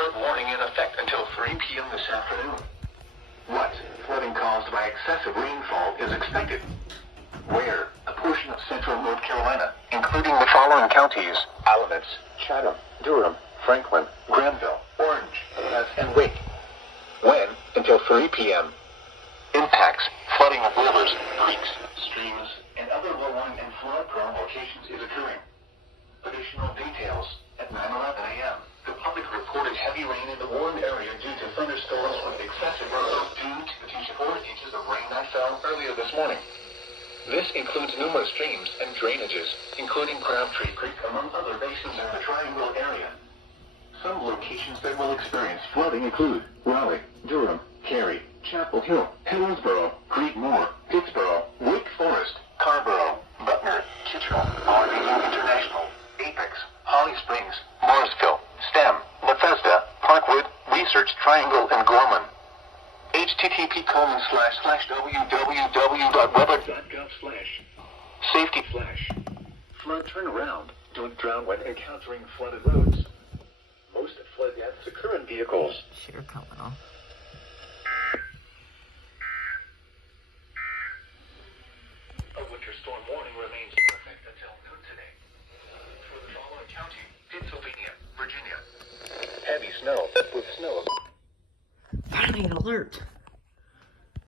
flood warning in effect until 3 p.m. this afternoon. What flooding caused by excessive rainfall is expected? Where? A portion of central North Carolina, including the following counties: Alamance, Chatham, Durham, Franklin, Granville, Orange, and Wake. When? Until 3 p.m. Impacts: flooding of rivers, creeks, streams, and other low-lying and flood-prone locations is occurring. Additional details: at 9:11 a.m., the public reported heavy rain in the warned area due to thunderstorms with excessive rain due to the 2 to 4 inches of rain that fell earlier this morning. This includes numerous streams and drainages, including Crabtree Creek, among other basins in the Triangle area. Some locations that will experience flooding include Raleigh, Durham, Cary, Chapel Hill, Hillsborough, Creedmoor, Pittsboro, Wake Forest, Carborough, Butner, Kitchener, RVU International, Apex, Holly Springs, Morrisville, STEM, Bethesda, Parkwood, Research Triangle, and Gorman. http://www.weather.gov/safety/. Flood turnaround. Don't drown when encountering flooded roads. Most flood deaths occur in vehicles. Share terminal. A winter storm warning remains perfect until noon today. For the following county: Pennsylvania, Virginia. Heavy snow with snow. Finally an alert.